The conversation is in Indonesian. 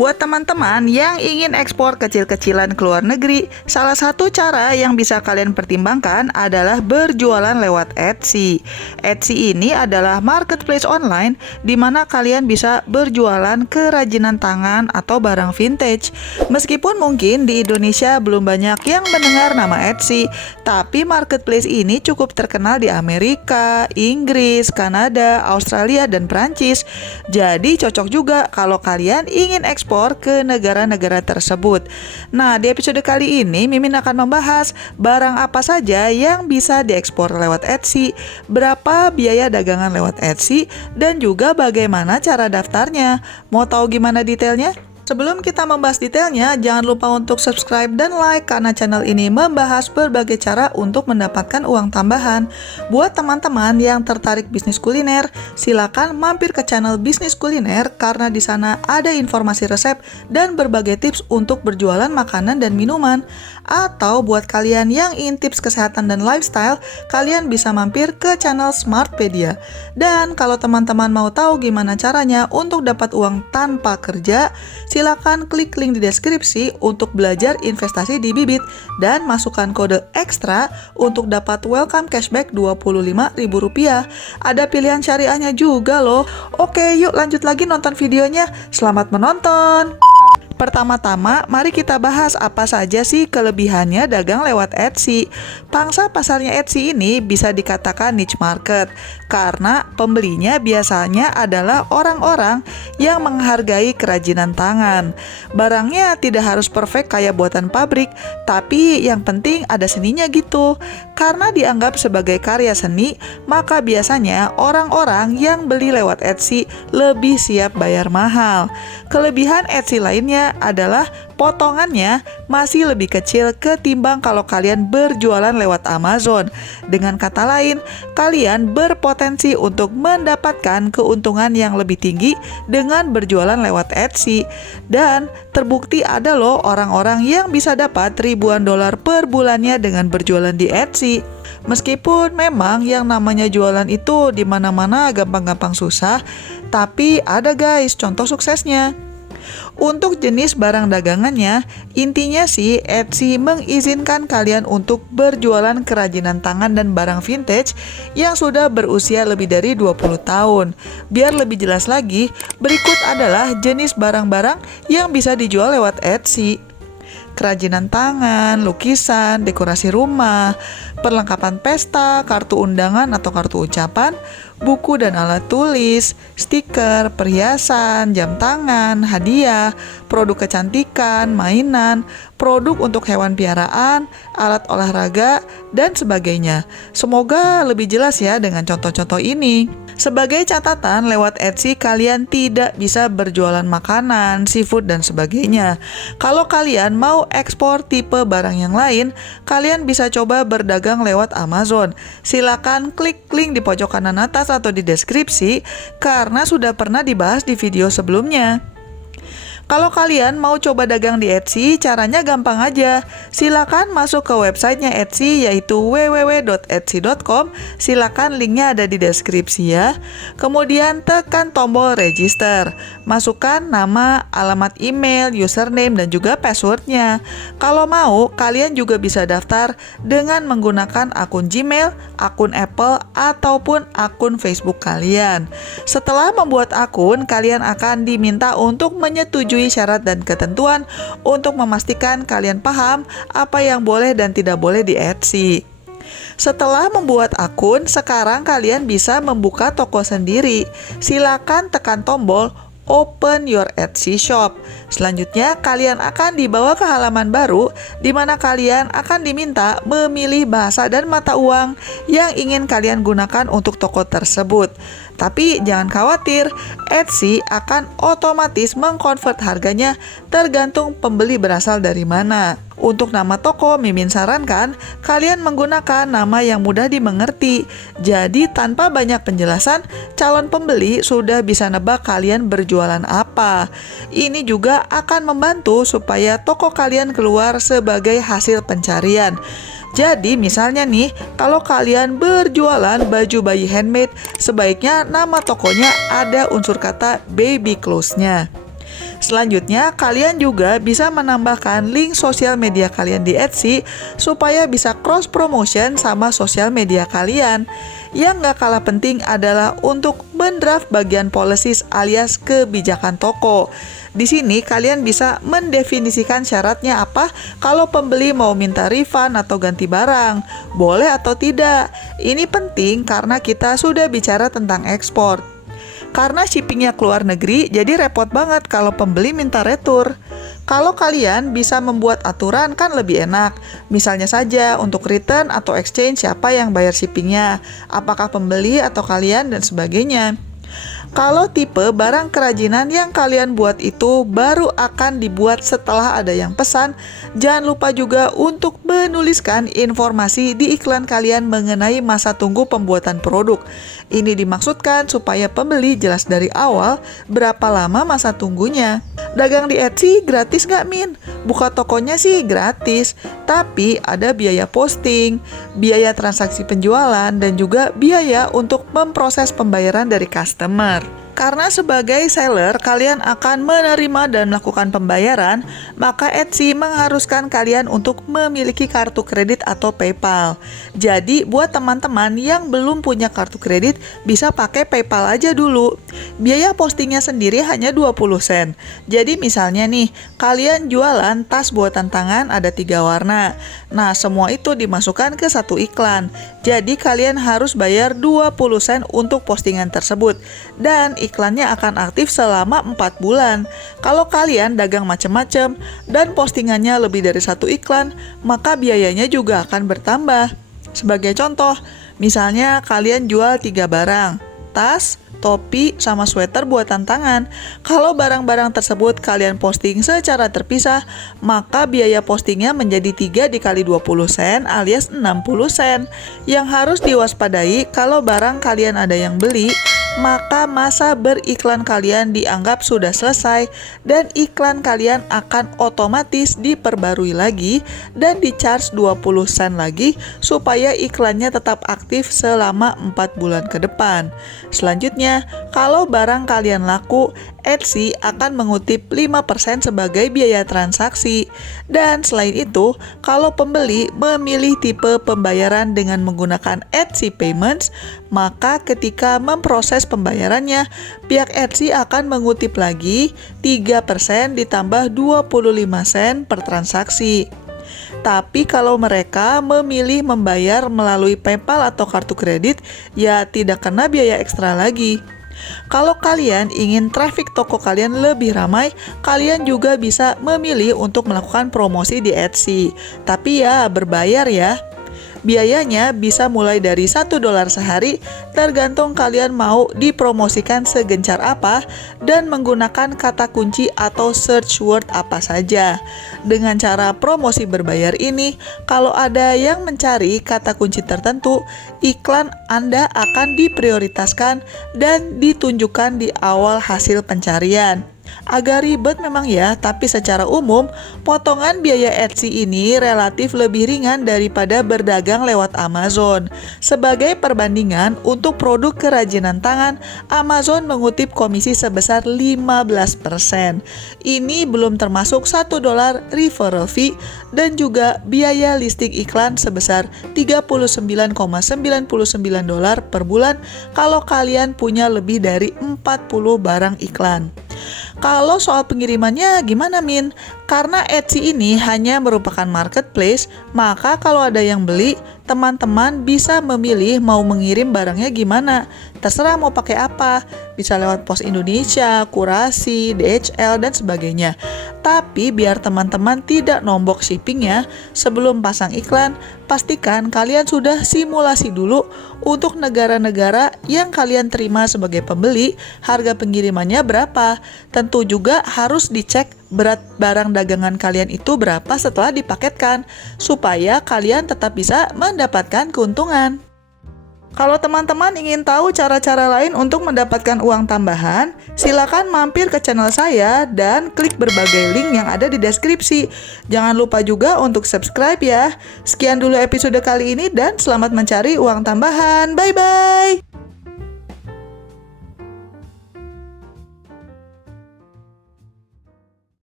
Buat teman-teman yang ingin ekspor kecil-kecilan ke luar negeri, salah satu cara yang bisa kalian pertimbangkan adalah berjualan lewat Etsy. Etsy ini adalah marketplace online di mana kalian bisa berjualan kerajinan tangan atau barang vintage. Meskipun mungkin di Indonesia belum banyak yang mendengar nama Etsy, tapi marketplace ini cukup terkenal di Amerika, Inggris, Kanada, Australia, dan Prancis. Jadi cocok juga kalau kalian ingin ekspor ke negara-negara tersebut. Nah, di episode kali ini Mimin akan membahas barang apa saja yang bisa diekspor lewat Etsy, berapa biaya dagangan lewat Etsy, dan juga bagaimana cara daftarnya. Mau tahu gimana detailnya? Sebelum kita membahas detailnya, jangan lupa untuk subscribe dan like karena channel ini membahas berbagai cara untuk mendapatkan uang tambahan. Buat teman-teman yang tertarik bisnis kuliner, silakan mampir ke channel Bisnis Kuliner karena di sana ada informasi resep dan berbagai tips untuk berjualan makanan dan minuman. Atau buat kalian yang ingin tips kesehatan dan lifestyle, kalian bisa mampir ke channel Smartpedia. Dan kalau teman-teman mau tahu gimana caranya untuk dapat uang tanpa kerja, silakan klik link di deskripsi untuk belajar investasi di Bibit dan masukkan kode ekstra untuk dapat welcome cashback Rp25.000. Ada pilihan syariahnya juga loh. Oke, yuk lanjut lagi nonton videonya. Selamat menonton! Pertama-tama, mari kita bahas apa saja sih kelebihannya dagang lewat Etsy. Pangsa pasarnya Etsy ini bisa dikatakan niche market, karena pembelinya biasanya adalah orang-orang yang menghargai kerajinan tangan. Barangnya tidak harus perfect kayak buatan pabrik, tapi yang penting ada seninya gitu. Karena dianggap sebagai karya seni, maka biasanya orang-orang yang beli lewat Etsy lebih siap bayar mahal. Kelebihan Etsy lainnya adalah potongannya masih lebih kecil ketimbang kalau kalian berjualan lewat Amazon. Dengan kata lain, kalian berpotensi untuk mendapatkan keuntungan yang lebih tinggi dengan berjualan lewat Etsy. Dan terbukti ada loh orang-orang yang bisa dapat ribuan dolar per bulannya dengan berjualan di Etsy. Meskipun memang yang namanya jualan itu di mana-mana gampang-gampang susah, tapi ada guys contoh suksesnya. Untuk jenis barang dagangannya, intinya sih Etsy mengizinkan kalian untuk berjualan kerajinan tangan dan barang vintage yang sudah berusia lebih dari 20 tahun. Biar lebih jelas lagi, berikut adalah jenis barang-barang yang bisa dijual lewat Etsy. Kerajinan tangan, lukisan, dekorasi rumah, perlengkapan pesta, kartu undangan atau kartu ucapan, buku dan alat tulis, stiker, perhiasan, jam tangan, hadiah, produk kecantikan, mainan, produk untuk hewan piaraan, alat olahraga, dan sebagainya. Semoga lebih jelas ya dengan contoh-contoh ini. Sebagai catatan, lewat Etsy kalian tidak bisa berjualan makanan, seafood, dan sebagainya. Kalau kalian mau ekspor tipe barang yang lain, kalian bisa coba berdagang lewat Amazon. Silakan klik link di pojok kanan atas atau di deskripsi karena sudah pernah dibahas di video sebelumnya. Kalau kalian mau coba dagang di Etsy, caranya gampang aja. Silakan masuk ke websitenya Etsy yaitu www.etsy.com. Silakan linknya ada di deskripsi ya. Kemudian tekan tombol register. Masukkan nama, alamat email, username, dan juga passwordnya. Kalau mau, kalian juga bisa daftar dengan menggunakan akun Gmail, akun Apple, ataupun akun Facebook kalian. Setelah membuat akun, kalian akan diminta untuk menyetujui syarat dan ketentuan untuk memastikan kalian paham apa yang boleh dan tidak boleh di Etsy. Setelah membuat akun, sekarang kalian bisa membuka toko sendiri. Silakan tekan tombol Open your Etsy shop. Selanjutnya, kalian akan dibawa ke halaman baru di mana kalian akan diminta memilih bahasa dan mata uang yang ingin kalian gunakan untuk toko tersebut. Tapi jangan khawatir, Etsy akan otomatis mengkonvert harganya tergantung pembeli berasal dari mana. Untuk nama toko, Mimin sarankan kalian menggunakan nama yang mudah dimengerti. Jadi tanpa banyak penjelasan, calon pembeli sudah bisa nebak kalian berjualan apa. Ini juga akan membantu supaya toko kalian keluar sebagai hasil pencarian. Jadi misalnya nih, kalau kalian berjualan baju bayi handmade, sebaiknya nama tokonya ada unsur kata baby clothes-nya. Selanjutnya, kalian juga bisa menambahkan link sosial media kalian di Etsy supaya bisa cross promotion sama sosial media kalian. Yang nggak kalah penting adalah untuk mendraft bagian policies alias kebijakan toko. Di sini kalian bisa mendefinisikan syaratnya apa kalau pembeli mau minta refund atau ganti barang, boleh atau tidak. Ini penting karena kita sudah bicara tentang ekspor. Karena shippingnya ke luar negeri, jadi repot banget kalau pembeli minta retur. Kalau kalian bisa membuat aturan kan lebih enak. Misalnya saja untuk return atau exchange siapa yang bayar shippingnya, apakah pembeli atau kalian dan sebagainya. Kalau tipe barang kerajinan yang kalian buat itu baru akan dibuat setelah ada yang pesan, jangan lupa juga untuk menuliskan informasi di iklan kalian mengenai masa tunggu pembuatan produk. Ini dimaksudkan supaya pembeli jelas dari awal berapa lama masa tunggunya. Dagang di Etsy gratis nggak, Min? Buka tokonya sih gratis, tapi ada biaya posting, biaya transaksi penjualan, dan juga biaya untuk memproses pembayaran dari customer. Karena sebagai seller, kalian akan menerima dan melakukan pembayaran, maka Etsy mengharuskan kalian untuk memiliki kartu kredit atau PayPal. Jadi, buat teman-teman yang belum punya kartu kredit, bisa pakai PayPal aja dulu. Biaya postingnya sendiri hanya 20 sen. Jadi, misalnya nih, kalian jualan tas buatan tangan ada 3 warna. Nah, semua itu dimasukkan ke satu iklan. Jadi, kalian harus bayar 20 sen untuk postingan tersebut. Dan iklannya akan aktif selama 4 bulan. Kalau kalian dagang macam-macam dan postingannya lebih dari satu iklan, maka biayanya juga akan bertambah. Sebagai contoh, misalnya kalian jual 3 barang, tas, topi, sama sweater buatan tangan. Kalau barang-barang tersebut kalian posting secara terpisah, maka biaya postingnya menjadi 3 dikali 20 sen alias 60 sen. Yang harus diwaspadai kalau barang kalian ada yang beli, maka masa beriklan kalian dianggap sudah selesai dan iklan kalian akan otomatis diperbarui lagi dan di-charge 20 sen lagi supaya iklannya tetap aktif selama 4 bulan ke depan. Selanjutnya, kalau barang kalian laku, Etsy akan mengutip 5% sebagai biaya transaksi. Dan selain itu, kalau pembeli memilih tipe pembayaran dengan menggunakan Etsy Payments, maka ketika memproses pembayarannya, pihak Etsy akan mengutip lagi 3% ditambah 25 sen per transaksi. Tapi kalau mereka memilih membayar melalui PayPal atau kartu kredit, ya tidak kena biaya ekstra lagi. Kalau kalian ingin traffic toko kalian lebih ramai, kalian juga bisa memilih untuk melakukan promosi di Etsy. Tapi ya berbayar ya. Biayanya bisa mulai dari $1 sehari, tergantung kalian mau dipromosikan segencar apa dan menggunakan kata kunci atau search word apa saja. Dengan cara promosi berbayar ini, kalau ada yang mencari kata kunci tertentu, iklan Anda akan diprioritaskan dan ditunjukkan di awal hasil pencarian. Agak ribet memang ya, tapi secara umum, potongan biaya Etsy ini relatif lebih ringan daripada berdagang lewat Amazon. Sebagai perbandingan, untuk produk kerajinan tangan, Amazon mengutip komisi sebesar 15%. Ini belum termasuk $1 referral fee dan juga biaya listing iklan sebesar $39,99 per bulan kalau kalian punya lebih dari 40 barang iklan. Kalau soal pengirimannya gimana, Min? Karena Etsy ini hanya merupakan marketplace, maka kalau ada yang beli, teman-teman bisa memilih mau mengirim barangnya gimana. Terserah mau pakai apa, bisa lewat Pos Indonesia, Kurasi, DHL, dan sebagainya. Tapi biar teman-teman tidak nombok shippingnya, sebelum pasang iklan, pastikan kalian sudah simulasi dulu untuk negara-negara yang kalian terima sebagai pembeli, harga pengirimannya berapa. Tentu juga harus dicek berat barang dagangan kalian itu berapa setelah dipaketkan, supaya kalian tetap bisa mendapatkan keuntungan. Kalau teman-teman ingin tahu cara-cara lain untuk mendapatkan uang tambahan, silakan mampir ke channel saya dan klik berbagai link yang ada di deskripsi. Jangan lupa juga untuk subscribe ya. Sekian dulu episode kali ini dan selamat mencari uang tambahan. Bye-bye!